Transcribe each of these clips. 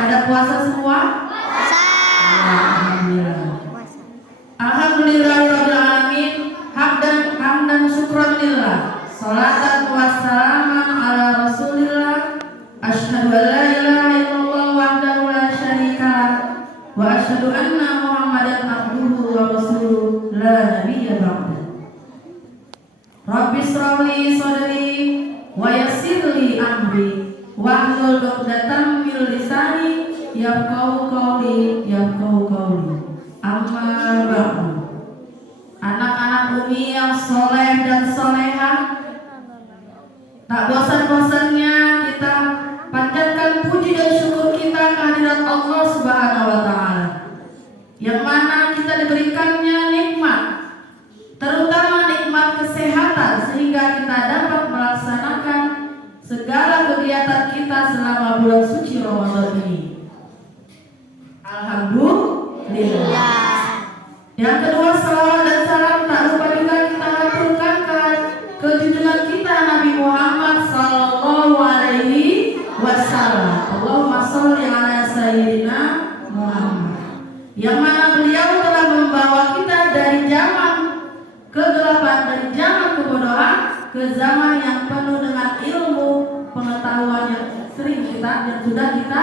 Pada puasa semua? Alhamdulillah. Alhamdulillahirabbil alamin. Hamdan syukran lillah. Sholatan wassalaman ala Rasulillah. Asyhadu an la ilaha illallah wahdahu la syarika lah wa asyhadu anna Muhammadan abduhu wa rasuluh la nabiyya ba'da. Rabbi shrah li sadri wa yassir li amri wahlul 'uqdatam min lisani yafqahu qawli. Amma ba'du. Anak-anak Umi yang soleh dan solehah, tak bosan-bosannya kita panjatkan puji dan syukur kita kehadirat Allah Subhanahu wa Ta'ala, yang mana kita diberikannya nikmat, terutama nikmat kesehatan, sehingga kita dapat melaksanakan segala kegiatan kita selama bulan suci Ramadan ini. Alhamdulillah. Yang kedua, salawat dan salam tak lupa juga kita haturkan ke junjungan kita Nabi Muhammad sallallahu alaihi wasallam. Allahumma sholli ala sayyidina Muhammad. Yang mana beliau telah membawa kita dari zaman kegelapan, dari zaman kebodohan ke zaman yang penuh dengan ilmu, pengetahuan yang sering kita dan sudah kita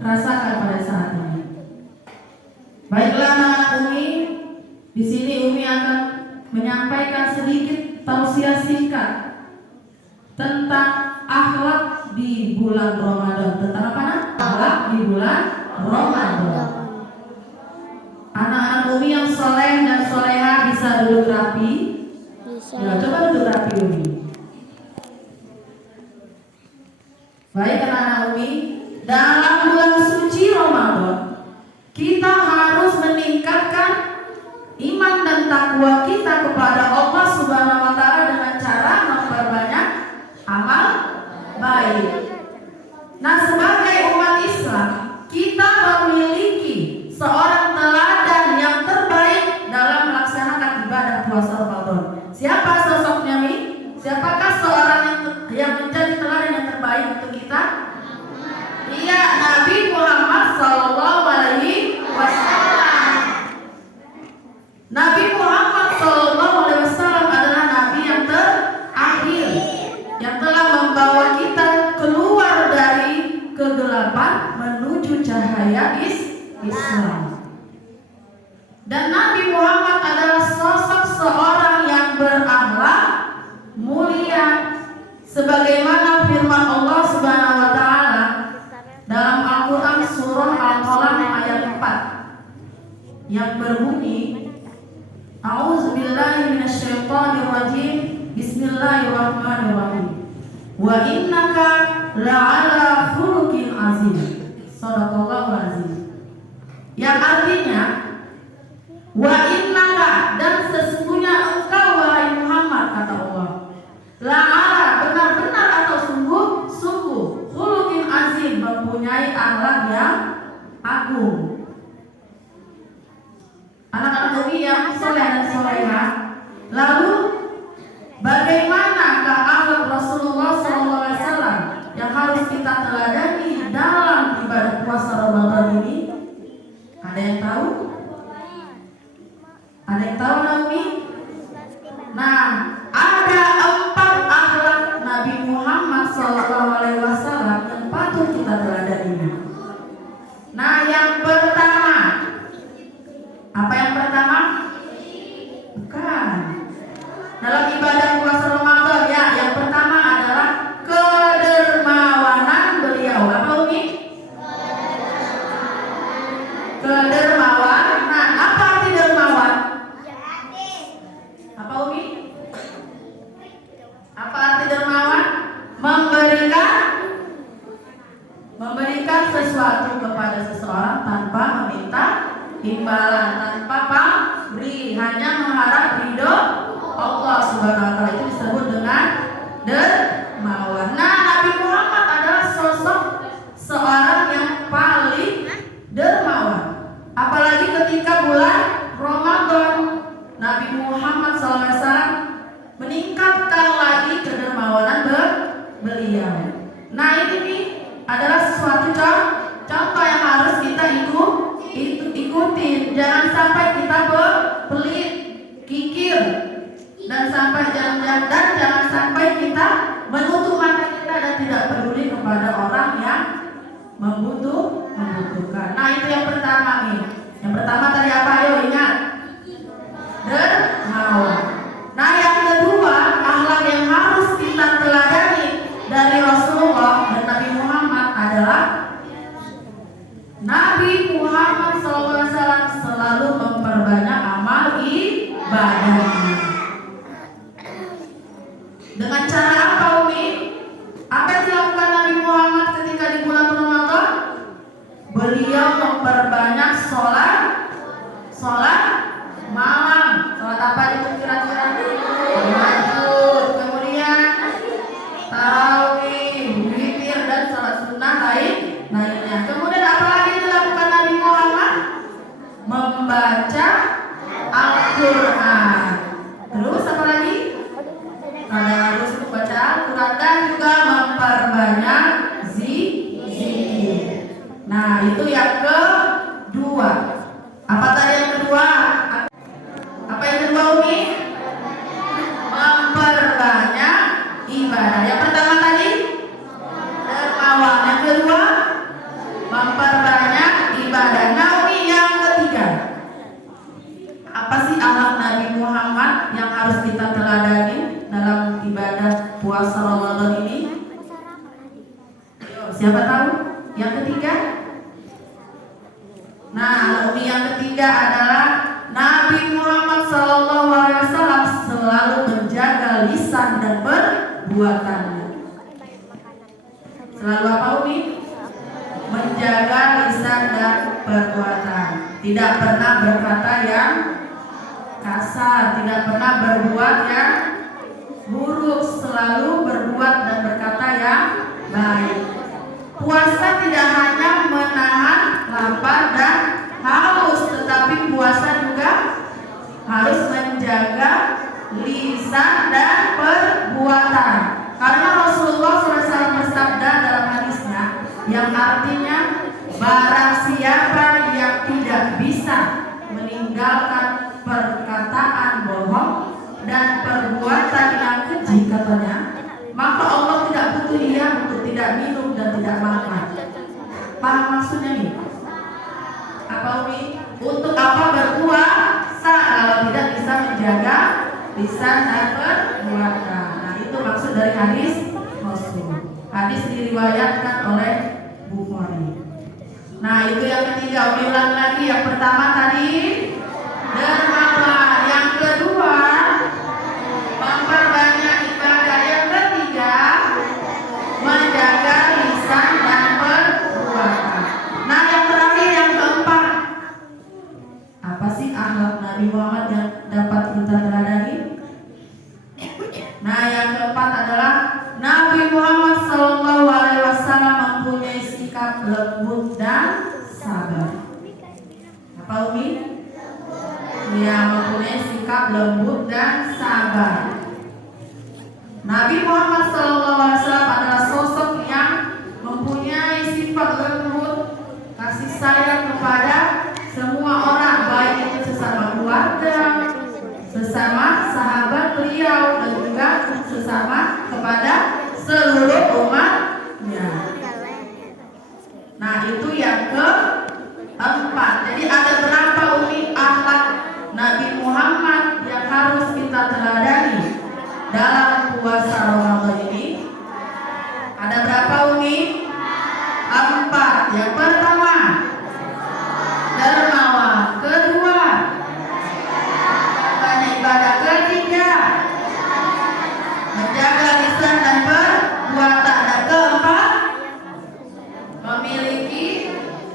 rasakan pada saat ini. Baiklah anak-anak Umi, di sini Umi akan menyampaikan sedikit tausiah singkat tentang akhlak di bulan Ramadan. Tentang apa nak? Akhlak di bulan Ramadan. Anak-anak Umi yang soleh dan soleha bisa duduk rapi. Ya, coba duduk rapi Umi. Baik anak-anak Umi, dalam bulan suci Ramadan kita harus meningkatkan iman dan takwa kita kepada Allah Subhanahu wa Ta'ala dengan cara memperbanyak amal baik. Nah, sebagai umat Islam, kita memiliki seorang teladan yang terbaik dalam melaksanakan ibadah puasa Ramadan. Siapa sosoknya, Mi? Siapakah seorang yang menjadi teladan yang terbaik untuk kita? Iya, Nabi Muhammad sallallahu alaihi wasallam. Nabi Muhammad sallallahu alaihi wasallam adalah nabi yang terakhir yang telah membawa kita keluar dari kegelapan menuju cahaya Islam. Dan Nabi Muhammad adalah sosok seorang yang berakhlak mulia, sebagaimana firman Allah Subhanahu wa Ta'ala dalam Al-Quran surah Al-Qalam ayat 4 yang berbunyi, A'udzubillahi minasyaitonirrajim. Bismillahirrahmanirrahim. Wa innaka la'ala khuluqin azim. Shadaqallahu azim. Yang artinya, wa innaka, dan sesungguhnya engkau wahai Muhammad, kata Allah, la'ala, benar-benar atau sungguh-sungguh, khuluqin azim, mempunyai akhlak yang agung. Anak-anak Umi yang soleh dan solehah, lalu bagaimanakah akhlak Rasulullah SAW yang harus kita teladani dalam ibadah puasa Ramadan ini? Ada yang tahu? Ada yang tahu, Umi? Nah, ada 4 akhlak Nabi Muhammad SAW yang patut kita teladani. Nah, yang pertama, apa yang pertama? Bukan. Dalam ibadah puasa Ramadan, ya, yang pertama adalah kedermawanan beliau. Apa Umi? Kedermawan. Nah, apa arti dermawan? Apa Umi? Apa arti dermawan? Memberikan sesuatu kepada seseorang tanpa meminta imbalan, tanpa pamrih, hanya mengharap ridho Allah Subhanahu wa Ta'ala. Itu disebut dengan dermawan. Nah, Nabi Muhammad adalah sosok seorang yang paling dermawan. Apalagi ketika bulan Ramadan, Nabi Muhammad SAW meningkatkan lagi kedermawanan beliau. Nah, ini adalah sesuatu contoh yang ikutin. Jangan sampai kita pelit, kikir, dan jangan sampai kita menutup mata kita dan tidak peduli kepada orang yang membutuhkan. Nah, itu yang pertama nih. Yang pertama tadi apa? Ayo ingat. Dermawan. Nah, yang kedua, akhlak yang harus kita teladani dari Rasulullah dan Nabi Muhammad adalah Nabi Muhammad SAW selalu memperbanyak amal ibadahnya. Dengan cara apa, Umi? Apa yang dilakukan Nabi Muhammad ketika di bulan Ramadan? Beliau memperbanyak sholat malam. Sholat apa itu kira-kira? Tahajud, kemudian tarawih, witir, dan sholat sunnah lainnya. Kemudian apa lagi dilakukan Nabi Muhammad? Membaca Al-Quran. Terus apa lagi? Harus membaca Al-Quran dan juga memperbanyak zikir. Nah, itu yang kedua. Apa tadi yang kedua? Apa yang kedua, Umi? Memperbanyak ibadah. Yang pertama tadi dermawan. Yang kedua memperbanyak ibadah. Nah, Umi, yang ketiga, apa sih akhlak Nabi Muhammad yang harus kita teladani dalam ibadah puasa Ramadan ini? Siapa tahu? Yang ketiga? Nah, Umi, yang ketiga adalah Nabi Muhammad SAW selalu menjaga lisan dan perbuatannya. Selalu apa, Umi? Menjaga lisan dan perbuatan. Tidak pernah berkata yang kasar, tidak pernah berbuat yang buruk, selalu berbuat dan berkata yang baik. Puasa tidak hanya menahan lapar dan haus, tetapi puasa juga harus menjaga lisan dan perbuatan. Karena Rasulullah SAW bersabda dalam hadisnya yang artinya, barang siapa yang tidak bisa meninggalkan perkataan bohong dan perbuatan yang keji, katanya, maka Allah tidak butuh dia untuk tidak minum dan tidak makan. Paham maksudnya nih? Apa, Umi? Untuk apa berpuasa kalau tidak bisa menjaga lisan dan perbuatan? Nah, itu maksud dari hadis Rasul. Hadis diriwayatkan oleh Bukhari. Nah, itu yang ketiga. Umi ulang lagi. Yang pertama tadi dermawan. Yang kedua memperbanyak ibadah. Yang ketiga menjaga lisan dan perbuatan. Nah, yang terakhir, yang keempat, apa sih akhlak Nabi Muhammad yang dapat kita teladani? Nah, yang keempat adalah Nabi Muhammad SAW mempunyai sikap lembut dan sabar. Apa, Umi? Dia mempunyai sikap lembut dan sabar. Nabi Muhammad SAW adalah sosok yang mempunyai sifat lembut, kasih sayang kepada semua orang, baik itu sesama keluarga, sesama sahabat beliau, dan juga sesama kepada seluruh umatnya. Nah, itu yang keempat. Jadi ada berapa, Umi, akhlak Nabi Muhammad yang harus kita teladani dalam puasa Ramadan ini? Ada berapa, Umi? 4. Yang pertama dermawan. Kedua banyak ibadah. Ketiga menjaga lisan dan perbuatan. Dan keempat memiliki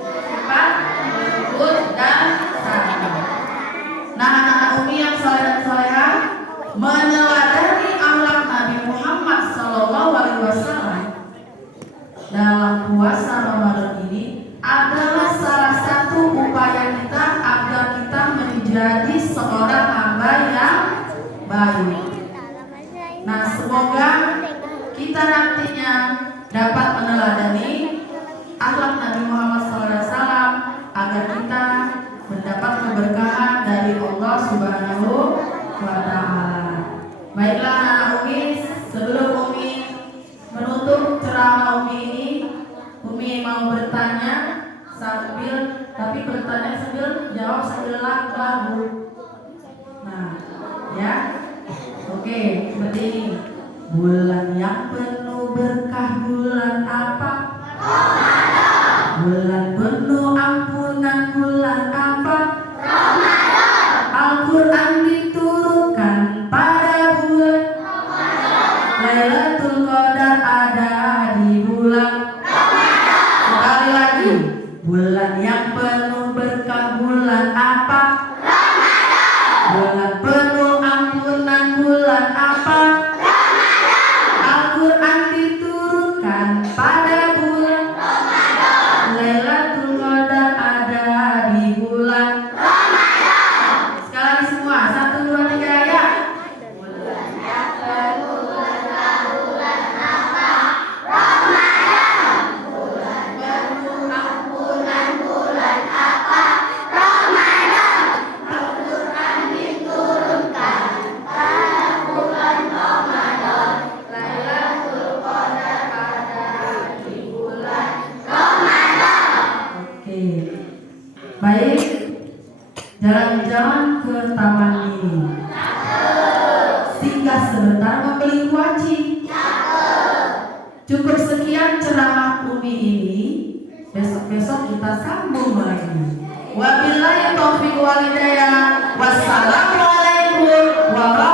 sifat lembut dan sabar. Nah, anak-anak Umi yang Subhanahu wa Ta'ala. Baiklah anak Umi, sebelum Umi menutup ceramah Umi ini, Umi mau bertanya tapi bertanya sambil jawab sambil lagu. Nah, ya, oke, seperti ini. Bulan yang penuh berkah bulan apa? Bulan penuh ampunan bulan apa? Al-Quran diturunkan pada bulan Lailatul Qadar ada di bulan. Sekali lagi, bulan yang penuh berkah bulan apa? Bulan penuh ampunan bulan apa? Al-Quran diturunkan pada bulan Lailatul Qadar ada di bulan. Sekali lagi semua, 1, 2, 3 ya. Bulan yang penuh berkah bulan apa? Ramadan. Bulan penuh ampunan bulan apa? Ramadan. Al-Quran diturunkan pada bulan Ramadan. Lailatul Qadar ada di bulan Ramadan. Oke. Baik. Jalan-jalan ke taman ini. Singgah sebentar membeli kuaci. Cukup sekian ceramah Umi ini. Besok-besok kita sambung lagi. Wabillahi taufiq wal hidayah. Wassalamualaikum warahmatullahi